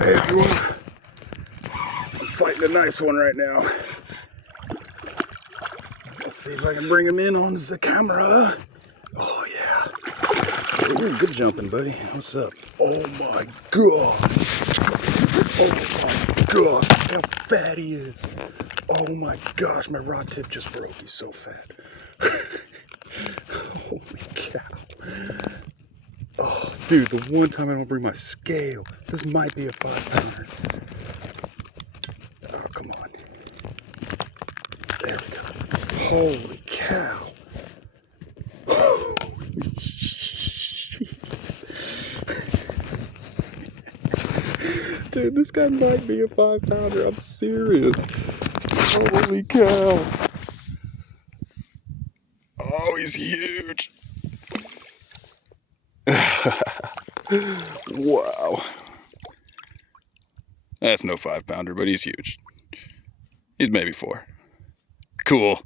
Hey everyone, I'm fighting a nice one right now. Let's see if I can bring him in on the camera. Oh yeah. Ooh, good jumping, buddy. What's up? Oh my god. Oh my gosh, how fat he is. Oh my gosh, my rod tip just broke. He's so fat. Holy cow. Oh, dude, the one time I don't bring my scale. This might be a 5-pounder. Oh, come on. There we go. Holy cow. Holy shit. Dude, this guy might be a 5-pounder. I'm serious. Holy cow. Oh, he's huge. Wow. That's no 5-pounder, but he's huge. He's maybe 4. Cool.